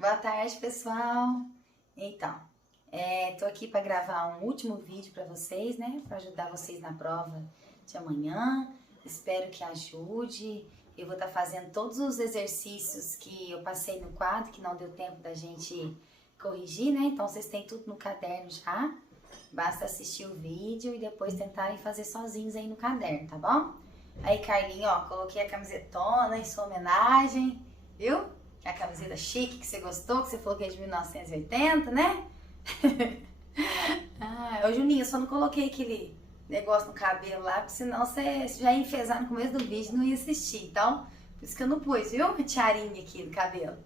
Boa tarde, pessoal. Então, tô aqui para gravar um último vídeo para vocês, né? Para ajudar vocês na prova de amanhã. Espero que ajude. Eu vou estar fazendo todos os exercícios que eu passei no quadro, que não deu tempo da gente corrigir, né? Então, vocês têm tudo no caderno já. Basta assistir o vídeo e depois tentarem fazer sozinhos aí no caderno, tá bom? Aí, Carlinho, ó, coloquei a camisetona em sua homenagem, viu? A camiseta chique que você gostou, que você falou que é de 1980, né? Ô Juninho, eu só não coloquei aquele negócio no cabelo lá, porque senão você já ia enfesar no começo do vídeo e não ia assistir. Então, por isso que eu não pus, viu? A tiarinha aqui no cabelo.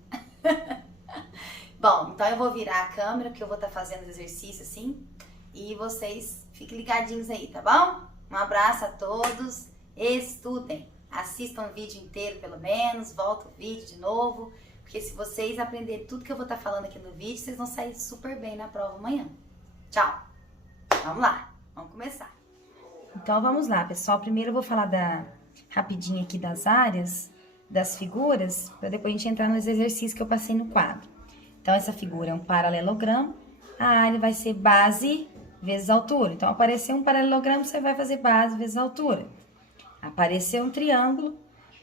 Bom, então eu vou virar a câmera, porque eu vou estar fazendo exercício assim. E vocês fiquem ligadinhos aí, tá bom? Um abraço a todos. Estudem. Assistam o vídeo inteiro, pelo menos. Volta o vídeo de novo. Porque se vocês aprenderem tudo que eu vou estar falando aqui no vídeo, vocês vão sair super bem na prova amanhã. Tchau! Vamos lá, vamos começar. Então vamos lá, pessoal. Primeiro eu vou falar rapidinho aqui das áreas, das figuras, para depois a gente entrar nos exercícios que eu passei no quadro. Então essa figura é um paralelogramo. A área vai ser base vezes altura. Então apareceu um paralelogramo, você vai fazer base vezes altura. Apareceu um triângulo,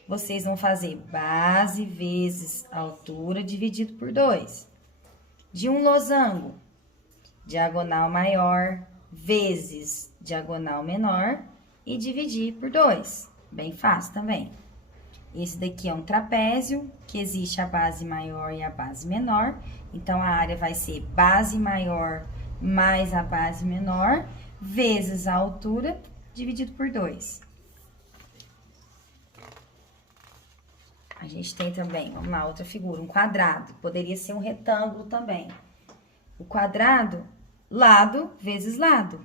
vocês vão fazer base vezes altura dividido por 2. De um losango, diagonal maior vezes diagonal menor e dividir por 2. Bem fácil também. Esse daqui é um trapézio, que existe a base maior e a base menor. Então, a área vai ser base maior mais a base menor vezes a altura dividido por 2. A gente tem também, vamos lá, outra figura, um quadrado. Poderia ser um retângulo também. O quadrado, lado vezes lado.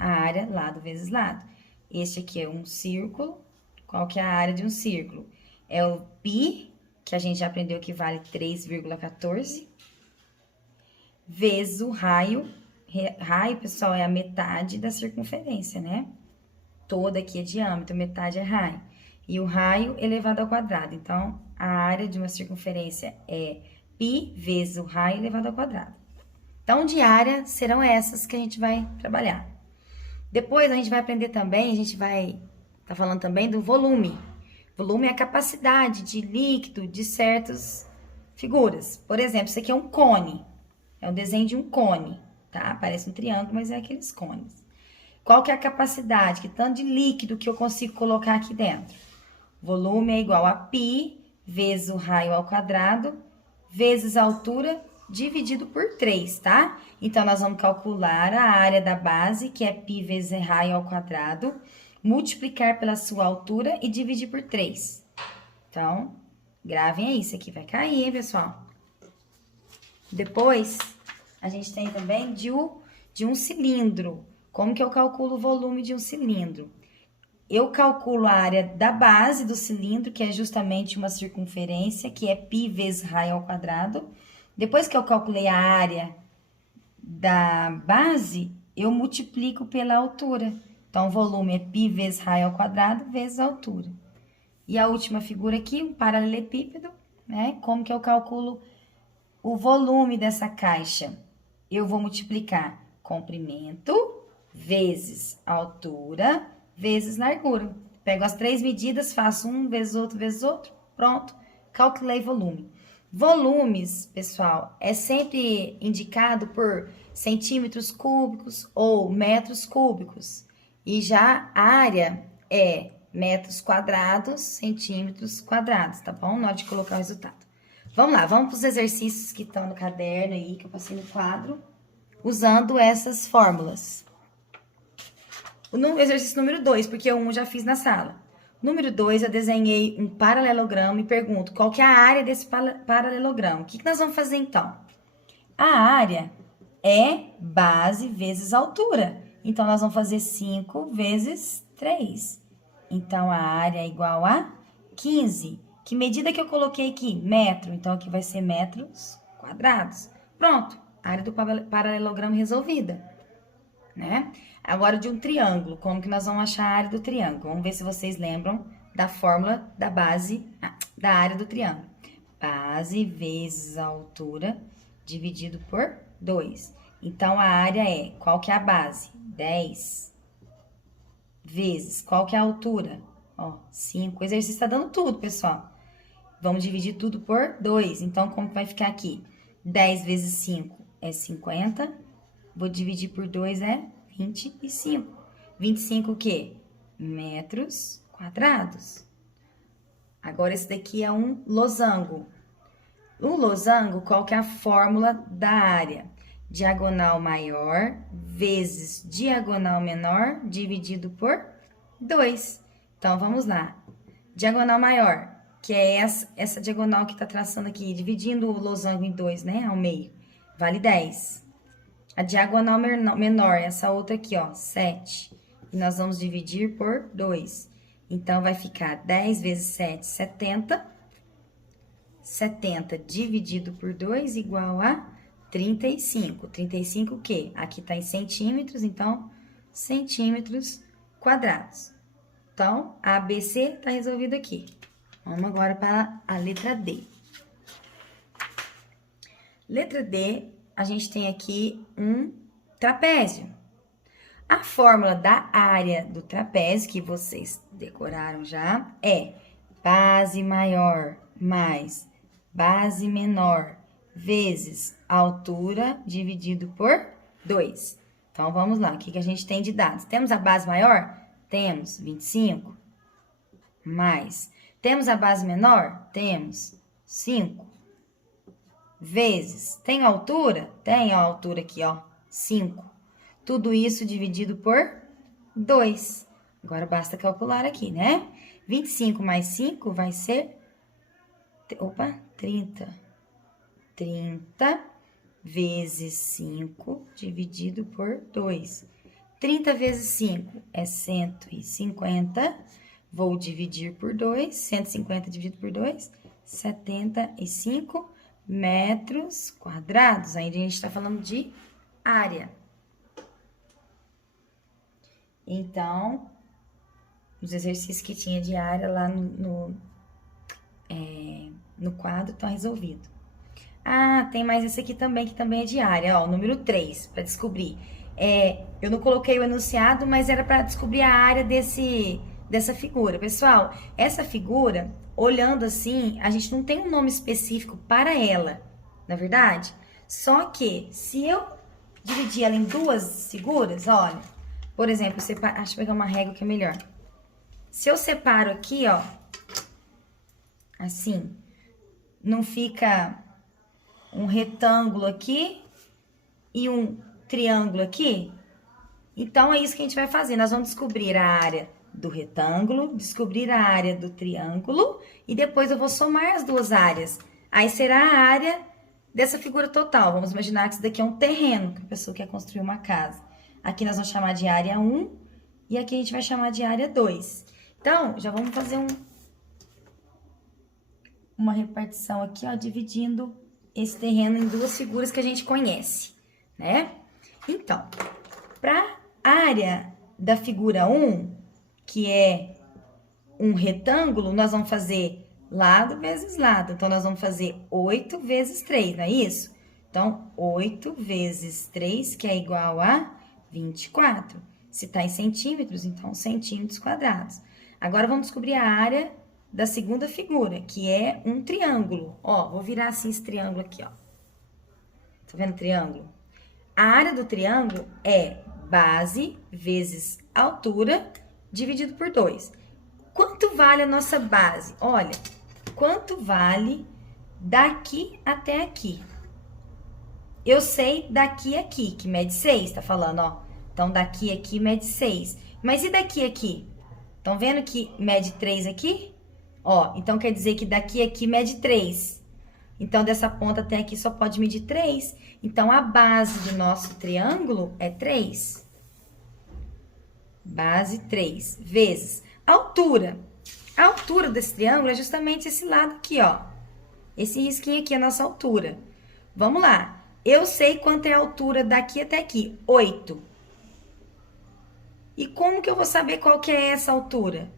A área, lado vezes lado. Este aqui é um círculo. Qual que é a área de um círculo? É o π, que a gente já aprendeu que vale 3,14, vezes o raio. Raio, pessoal, é a metade da circunferência, né? Toda aqui é diâmetro, metade é raio. E o raio elevado ao quadrado. Então, a área de uma circunferência é π vezes o raio elevado ao quadrado. Então, de área serão essas que a gente vai trabalhar. Depois, a gente vai aprender também, a gente vai estar falando também do volume. Volume é a capacidade de líquido de certas figuras. Por exemplo, isso aqui é um cone. É um desenho de um cone, tá? Parece um triângulo, mas é aqueles cones. Qual que é a capacidade, que tanto de líquido que eu consigo colocar aqui dentro? Volume é igual a π vezes o raio ao quadrado, vezes a altura, dividido por 3, tá? Então, nós vamos calcular a área da base, que é π vezes raio ao quadrado, multiplicar pela sua altura e dividir por 3. Então, gravem aí, isso aqui vai cair, hein, pessoal? Depois, a gente tem também de um cilindro. Como que eu calculo o volume de um cilindro? Eu calculo a área da base do cilindro, que é justamente uma circunferência, que é π vezes raio ao quadrado. Depois que eu calculei a área da base, eu multiplico pela altura. Então, o volume é π vezes raio ao quadrado vezes a altura. E a última figura aqui, um paralelepípedo, né? Como que eu calculo o volume dessa caixa? Eu vou multiplicar comprimento vezes altura vezes largura. Pego as 3 medidas, faço um vezes outro, pronto, calculei volume. Volumes, pessoal, é sempre indicado por centímetros cúbicos ou metros cúbicos. E já a área é metros quadrados, centímetros quadrados, tá bom? Na hora de colocar o resultado. Vamos lá, vamos para os exercícios que estão no caderno aí, que eu passei no quadro, usando essas fórmulas. O exercício número 2, porque o 1 eu já fiz na sala. Número 2, eu desenhei um paralelogramo e pergunto qual que é a área desse paralelogramo. O que nós vamos fazer, então? A área é base vezes altura. Então, nós vamos fazer 5 vezes 3. Então, a área é igual a 15. Que medida que eu coloquei aqui? Metro. Então, aqui vai ser metros quadrados. Pronto, a área do paralelogramo resolvida, né? Agora, de um triângulo, como que nós vamos achar a área do triângulo? Vamos ver se vocês lembram da fórmula da base, da área do triângulo. base vezes a altura dividido por 2. Então, a área é, qual que é a base? 10 vezes, qual que é a altura? Ó, 5. O exercício tá dando tudo, pessoal. Vamos dividir tudo por 2. Então, como que vai ficar aqui? 10 vezes 5 é 50. Vou dividir por 2 é 25. 25 o quê? Metros quadrados. Agora, esse daqui é um losango. O losango, qual que é a fórmula da área? Diagonal maior vezes diagonal menor dividido por 2. Então, vamos lá. Diagonal maior, que é essa diagonal que tá traçando aqui, dividindo o losango em 2, né? Ao meio, vale 10. A diagonal menor, essa outra aqui, ó, 7. E nós vamos dividir por 2. Então, vai ficar 10 vezes 7, 70. 70 dividido por 2 igual a 35. 35 o quê? Aqui tá em centímetros, então, centímetros quadrados. Então, A, B, C tá resolvido aqui. Vamos agora para a letra D. Letra D, a gente tem aqui um trapézio. A fórmula da área do trapézio, que vocês decoraram já, é base maior mais base menor vezes altura dividido por 2. Então, vamos lá. O que a gente tem de dados? Temos a base maior? Temos 25. Mais. Temos a base menor? Temos 5. Vezes. Tem altura? Tem a altura aqui, ó, 5. Tudo isso dividido por 2. Agora, basta calcular aqui, né? 25 mais 5 vai ser... 30. 30 vezes 5 dividido por 2. 30 vezes 5 é 150. Vou dividir por 2. 150 dividido por 2, 75 metros quadrados. Aí a gente está falando de área. Então, os exercícios que tinha de área lá no quadro estão resolvidos. Ah, tem mais esse aqui também, que também é de área, ó, número 3, para descobrir. Eu não coloquei o enunciado, mas era para descobrir a área dessa figura. Pessoal, essa figura, olhando assim, a gente não tem um nome específico para ela, na verdade? Só que, se eu dividir ela em duas figuras, olha, por exemplo, acho que vou pegar uma régua que é melhor. Se eu separo aqui, ó, assim, não fica um retângulo aqui e um triângulo aqui? Então, é isso que a gente vai fazer. Nós vamos descobrir a área do retângulo, descobrir a área do triângulo e depois eu vou somar as duas áreas. Aí será a área dessa figura total. Vamos imaginar que isso daqui é um terreno, que a pessoa quer construir uma casa. Aqui nós vamos chamar de área 1 e aqui a gente vai chamar de área 2. Então, já vamos fazer uma repartição aqui, ó, dividindo esse terreno em duas figuras que a gente conhece, né? Então, para a área da figura 1, que é um retângulo, nós vamos fazer lado vezes lado. Então, nós vamos fazer 8 vezes 3, não é isso? Então, 8 vezes 3, que é igual a 24. Se está em centímetros, então centímetros quadrados. Agora, vamos descobrir a área da segunda figura, que é um triângulo. Ó, vou virar assim esse triângulo aqui, ó. Tá vendo o triângulo? A área do triângulo é base vezes altura dividido por 2. Quanto vale a nossa base? Olha, quanto vale daqui até aqui? Eu sei daqui a aqui, que mede 6, tá falando, ó. Então, daqui a aqui mede 6. Mas e daqui a aqui? Estão vendo que mede 3 aqui? Ó, então quer dizer que daqui a aqui mede 3. Então, dessa ponta até aqui só pode medir 3. Então, a base do nosso triângulo é 3. Base 3 vezes a altura. A altura desse triângulo é justamente esse lado aqui, ó. Esse risquinho aqui é a nossa altura. Vamos lá. Eu sei quanto é a altura daqui até aqui. 8. E como que eu vou saber qual que é essa altura?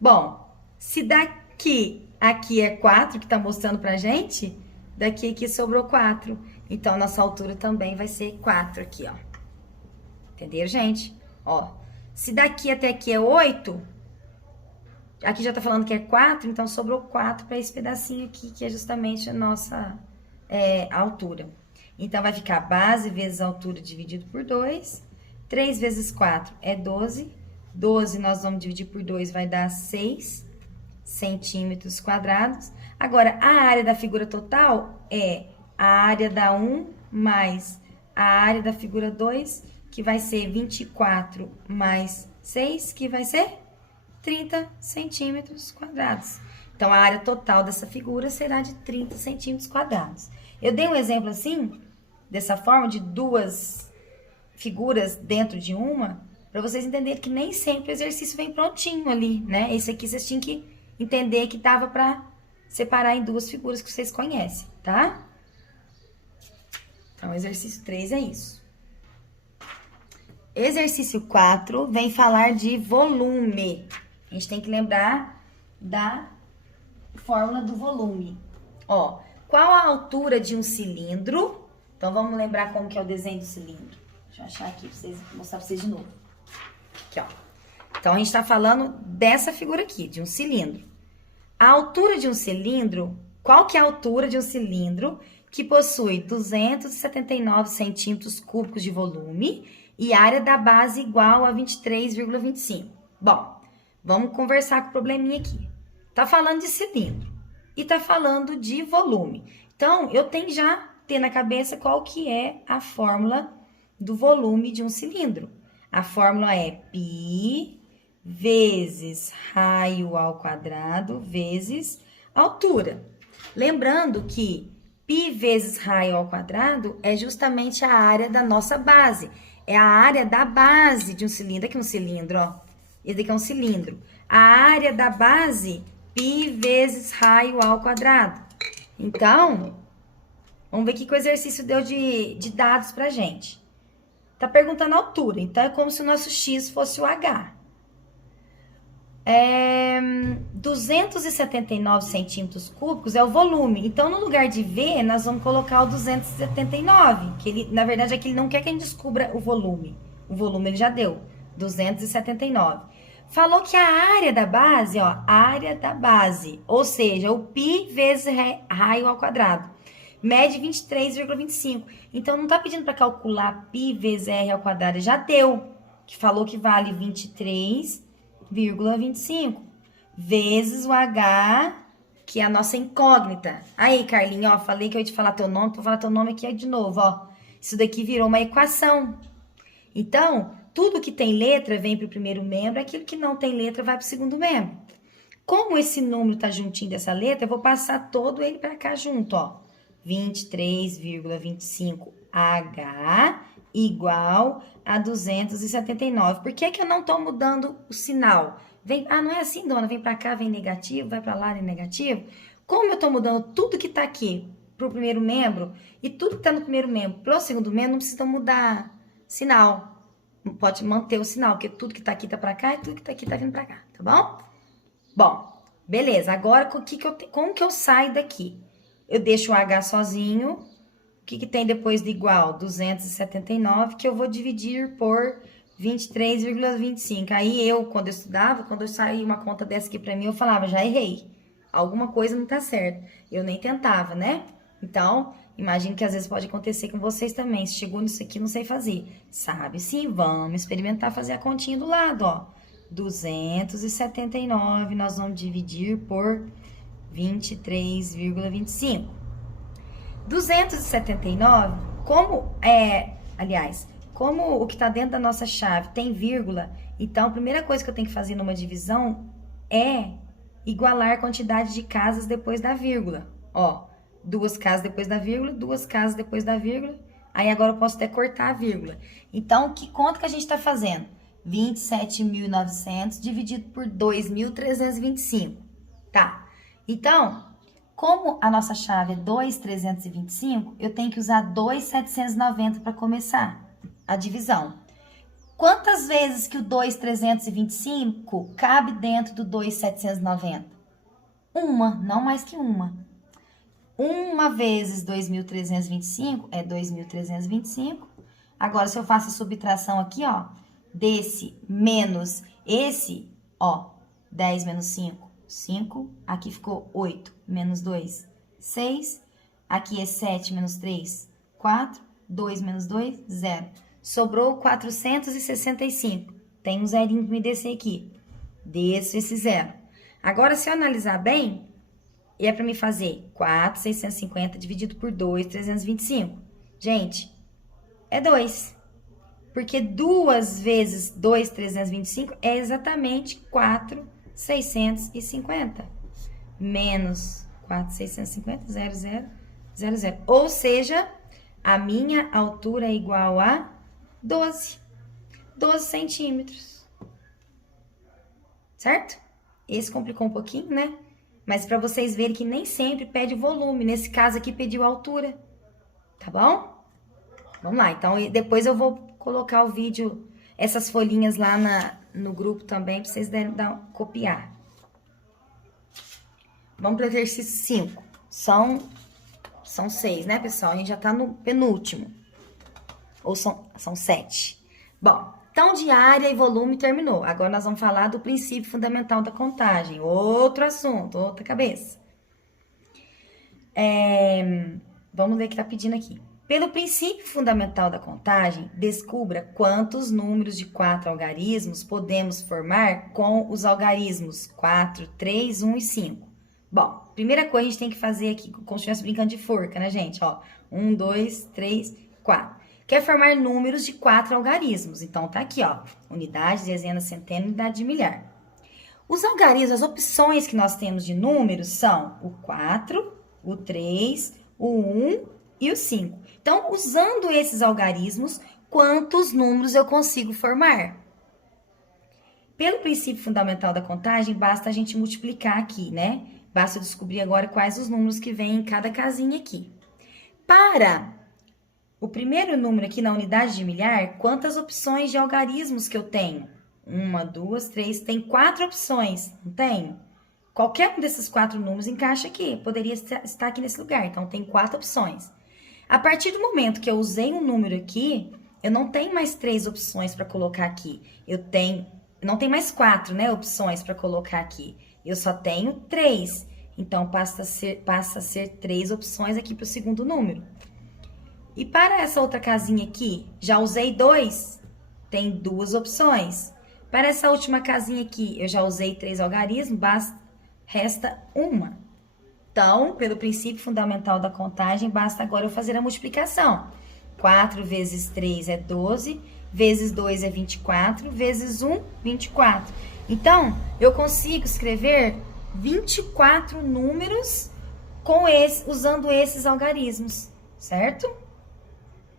Bom, se daqui Aqui é 4 que tá mostrando pra gente. Daqui aqui sobrou 4. Então, nossa altura também vai ser 4 aqui, ó. Entenderam, gente? Ó, se daqui até aqui é 8, aqui já tá falando que é 4, então sobrou 4 para esse pedacinho aqui, que é justamente a nossa altura. Então, vai ficar base vezes altura dividido por 2. 3 vezes 4 é 12. 12 nós vamos dividir por 2, vai dar 6 centímetros quadrados. Agora, a área da figura total é a área da 1 mais a área da figura 2, que vai ser 24 mais 6, que vai ser 30 centímetros quadrados. Então, a área total dessa figura será de 30 centímetros quadrados. Eu dei um exemplo assim, dessa forma, de duas figuras dentro de uma, para vocês entenderem que nem sempre o exercício vem prontinho ali, né? Esse aqui vocês tinham que entender que dava para separar em duas figuras que vocês conhecem, tá? Então, exercício 3 é isso. Exercício 4 vem falar de volume. A gente tem que lembrar da fórmula do volume. Ó, qual a altura de um cilindro? Então, vamos lembrar como que é o desenho do cilindro. Deixa eu achar aqui pra vocês, mostrar pra vocês de novo. Aqui, ó. Então, a gente tá falando dessa figura aqui, de um cilindro. A altura de um cilindro, qual que é a altura de um cilindro que possui 279 centímetros cúbicos de volume e área da base igual a 23,25? Bom, vamos conversar com o probleminha aqui. Tá falando de cilindro e tá falando de volume. Então, eu tenho que já ter na cabeça qual que é a fórmula do volume de um cilindro. A fórmula é π vezes raio ao quadrado vezes altura. Lembrando que π vezes raio ao quadrado é justamente a área da nossa base. É a área da base de um cilindro. Aqui é um cilindro, ó. Esse aqui é um cilindro. A área da base, π vezes raio ao quadrado. Então, vamos ver o que o exercício deu de dados pra gente. Tá perguntando a altura. Então, é como se o nosso x fosse o h. 279 centímetros cúbicos é o volume. Então, no lugar de V, nós vamos colocar o 279, que ele, na verdade, é que ele não quer que a gente descubra o volume. O volume ele já deu, 279. Falou que a área da base, ó, área da base, ou seja, o π vezes raio ao quadrado, mede 23,25. Então, não tá pedindo para calcular π vezes r ao quadrado, já deu, que falou que vale 23,25 vezes o H, que é a nossa incógnita. Aí, Carlinhos, ó, falei que eu ia te falar teu nome, vou falar teu nome aqui de novo, ó. Isso daqui virou uma equação. Então, tudo que tem letra vem para o primeiro membro, aquilo que não tem letra vai para o segundo membro. Como esse número tá juntinho dessa letra, eu vou passar todo ele para cá junto, ó. 23,25H igual a 279. Por que que eu não tô mudando o sinal? Não é assim, dona? Vem para cá, vem negativo, vai para lá, é negativo. Como eu tô mudando tudo que tá aqui pro primeiro membro e tudo que tá no primeiro membro pro segundo membro, não precisa mudar sinal. Pode manter o sinal, porque tudo que tá aqui tá para cá e tudo que tá aqui tá vindo para cá, tá bom? Bom, beleza. Agora, como que eu saio daqui? Eu deixo o H sozinho. O que tem depois de igual? 279, que eu vou dividir por 23,25. Aí quando eu estudava, quando eu saía uma conta dessa aqui pra mim, eu falava, já errei. Alguma coisa não tá certa. Eu nem tentava, né? Então, imagino que às vezes pode acontecer com vocês também. Se chegou nisso aqui, não sei fazer. Sabe sim, vamos experimentar fazer a continha do lado, ó. 279, nós vamos dividir por 23,25. 279, como o que está dentro da nossa chave tem vírgula, então a primeira coisa que eu tenho que fazer numa divisão é igualar a quantidade de casas depois da vírgula. Ó, 2 casas depois da vírgula, 2 casas depois da vírgula, aí agora eu posso até cortar a vírgula. Então, que conta que a gente está fazendo? 27.900 dividido por 2.325, tá? Então, como a nossa chave é 2.325, eu tenho que usar 2.790 para começar a divisão. Quantas vezes que o 2.325 cabe dentro do 2.790? uma, não mais que uma. 1 vezes 2.325 é 2.325. Agora, se eu faço a subtração aqui, ó, desse menos esse, ó, 10 menos 5, 5. Aqui ficou 8, menos 2, 6. Aqui é 7 menos 3, 4. 2 menos 2, 0. Sobrou 465. Tem um zerinho que me descer aqui. Desço esse zero. Agora, se eu analisar bem, e é para me fazer 4.650 dividido por 2.325. Gente, é 2. Porque 2 vezes 2.325 é exatamente 4.650. Menos 4.650, 0, 0, 0, 0. Ou seja, a minha altura é igual a 12. 12 centímetros. Certo? Esse complicou um pouquinho, né? Mas para vocês verem que nem sempre pede volume. Nesse caso aqui pediu altura. Tá bom? Vamos lá. Então, depois eu vou colocar o vídeo, essas folhinhas lá no grupo também, para vocês copiar. Vamos para o exercício 5. São 6, né, pessoal? A gente já tá no penúltimo. Ou são 7. Bom, então de área e volume terminou. Agora nós vamos falar do princípio fundamental da contagem. Outro assunto, outra cabeça. Vamos ver o que tá pedindo aqui. Pelo princípio fundamental da contagem, descubra quantos números de 4 algarismos podemos formar com os algarismos 4, 3, 1 e 5. Bom, primeira coisa a gente tem que fazer aqui, como se estivesse brincando de forca, né, gente? Ó, 1, 2, 3, 4. Quer formar números de 4 algarismos. Então, tá aqui, ó. Unidade, dezena, centena, unidade de milhar. Os algarismos, as opções que nós temos de números são o 4, o 3, o 1 e o 5. Então, usando esses algarismos, quantos números eu consigo formar? Pelo princípio fundamental da contagem, basta a gente multiplicar aqui, né? Basta eu descobrir agora quais os números que vêm em cada casinha aqui. Para o primeiro número aqui na unidade de milhar, quantas opções de algarismos que eu tenho? 1, 2, 3, tem 4 opções, não tenho? Qualquer um desses 4 números encaixa aqui, poderia estar aqui nesse lugar, então tem 4 opções. A partir do momento que eu usei um número aqui, eu não tenho mais 3 opções para colocar aqui. Não tem mais 4, né, opções para colocar aqui. Eu só tenho 3. Então, passa a ser 3 opções aqui para o segundo número. E para essa outra casinha aqui, já usei 2, tem 2 opções. Para essa última casinha aqui, eu já usei 3 algarismos, resta uma. Então, pelo princípio fundamental da contagem, basta agora eu fazer a multiplicação. 4 vezes 3 é 12, vezes 2 é 24, vezes 1, 24. Então, eu consigo escrever 24 números usando esses algarismos, certo?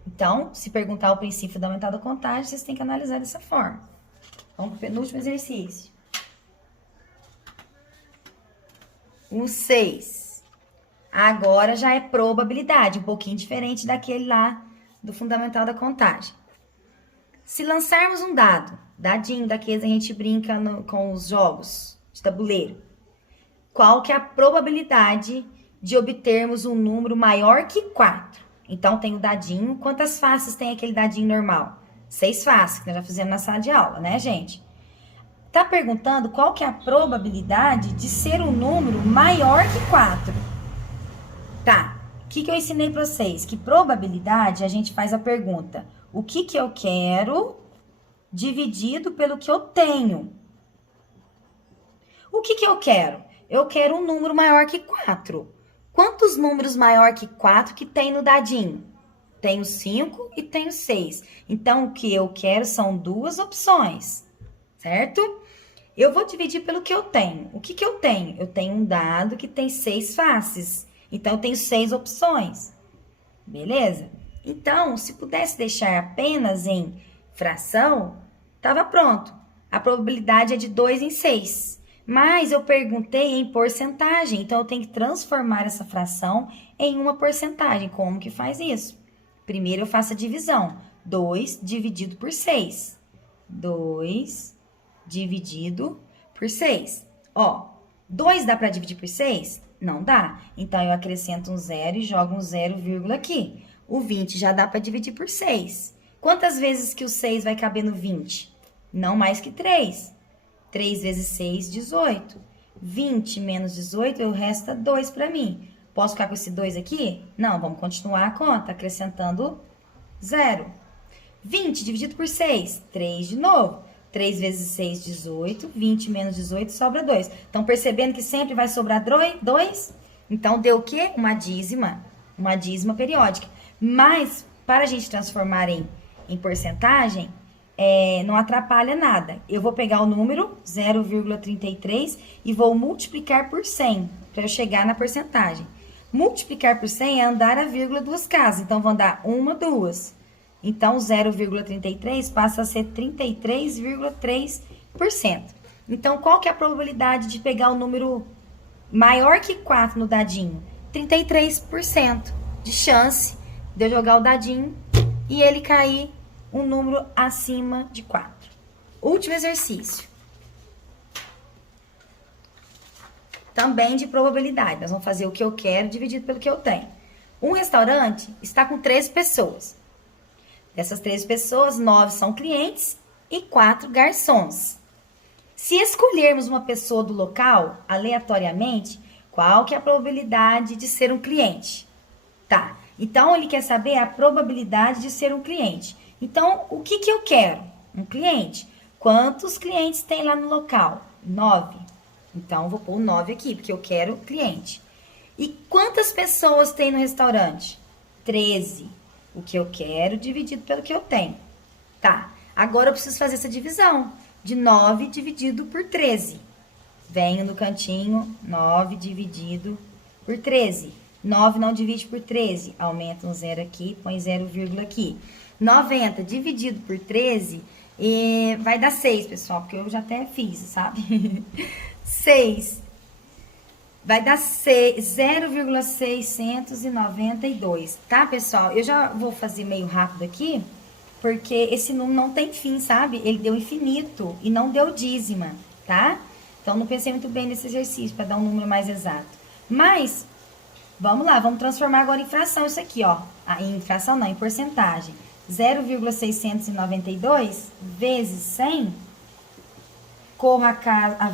Então, se perguntar o princípio fundamental da contagem, vocês têm que analisar dessa forma. Vamos para o penúltimo exercício. O 6. Agora já é probabilidade, um pouquinho diferente daquele lá do fundamental da contagem. Se lançarmos um dadinho daqueles a gente brinca com os jogos de tabuleiro, qual que é a probabilidade de obtermos um número maior que 4? Então, tem o dadinho. Quantas faces tem aquele dadinho normal? 6 faces, que nós já fizemos na sala de aula, né, gente? Tá perguntando qual que é a probabilidade de ser um número maior que 4. Tá, o que eu ensinei para vocês? Que probabilidade a gente faz a pergunta: o que eu quero dividido pelo que eu tenho? O que eu quero? Eu quero um número maior que 4. Quantos números maior que 4 que tem no dadinho? Tenho 5 e tenho 6. Então, o que eu quero são 2 opções, certo? Eu vou dividir pelo que eu tenho. O que eu tenho? Eu tenho um dado que tem 6 faces. Então, eu tenho 6 opções. Beleza? Então, se pudesse deixar apenas em fração, estava pronto. A probabilidade é de 2 em 6. Mas eu perguntei em porcentagem. Então, eu tenho que transformar essa fração em uma porcentagem. Como que faz isso? Primeiro, eu faço a divisão. 2 dividido por 6. 2 dividido por 6. Ó, 2 dá para dividir por 6? Não dá. Então, eu acrescento um 0 e jogo um 0, aqui. O 20 já dá para dividir por 6. Quantas vezes que o 6 vai caber no 20? Não mais que 3. 3 vezes 6, 18. 20 menos 18, resta 2 para mim. Posso ficar com esse 2 aqui? Não, vamos continuar a conta, acrescentando 0. 20 dividido por 6, 3 de novo. 3 vezes 6, 18. 20 menos 18, sobra 2. Estão percebendo que sempre vai sobrar 2? Então, deu o quê? Uma dízima periódica. Mas, para a gente transformar em porcentagem, não atrapalha nada. Eu vou pegar o número 0,33 e vou multiplicar por 100 para eu chegar na porcentagem. Multiplicar por 100 é andar a vírgula 2 casas. Então, vou andar 1, 2. Então, 0,33 passa a ser 33,3%. Então, qual que é a probabilidade de pegar o número maior que 4 no dadinho? 33% de chance de eu jogar o dadinho e ele cair um número acima de 4. Último exercício. Também de probabilidade. Nós vamos fazer o que eu quero dividido pelo que eu tenho. Um restaurante está com 13 pessoas. Dessas 13 pessoas, 9 são clientes e 4 garçons. Se escolhermos uma pessoa do local, aleatoriamente, qual que é a probabilidade de ser um cliente? Tá, então ele quer saber a probabilidade de ser um cliente. Então, o que eu quero? Um cliente. Quantos clientes tem lá no local? 9. Então, vou pôr 9 aqui, porque eu quero cliente. E quantas pessoas tem no restaurante? 13. O que eu quero dividido pelo que eu tenho. Tá, agora eu preciso fazer essa divisão. De 9 dividido por 13. Venho no cantinho, 9 dividido por 13. 9 não divide por 13. Aumenta um 0 aqui, põe 0, aqui. 90 dividido por 13 vai dar 6, pessoal, porque eu já até fiz, sabe? 6 vai dar 0,692, tá, pessoal? Eu já vou fazer meio rápido aqui, porque esse número não tem fim, sabe? Ele deu infinito e não deu dízima, tá? Então, não pensei muito bem nesse exercício para dar um número mais exato. Mas, vamos lá, vamos transformar agora em fração isso aqui, ó. Em fração não, em porcentagem. 0,692 vezes 100, corro a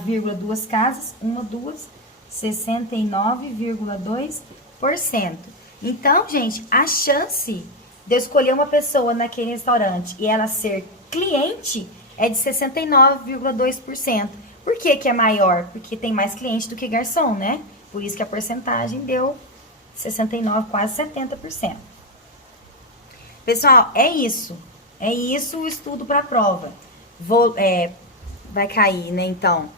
vírgula 2 casas, 1, 2, 69,2%. Então, gente, a chance de eu escolher uma pessoa naquele restaurante e ela ser cliente é de 69,2%. Por que que é maior? Porque tem mais cliente do que garçom, né? Por isso que a porcentagem deu 69, quase 70%. Pessoal, é isso. É isso o estudo para a prova. Vai cair, né? Então,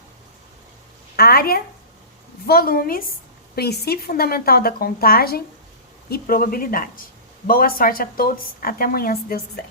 área, volumes, princípio fundamental da contagem e probabilidade. Boa sorte a todos. Até amanhã, se Deus quiser.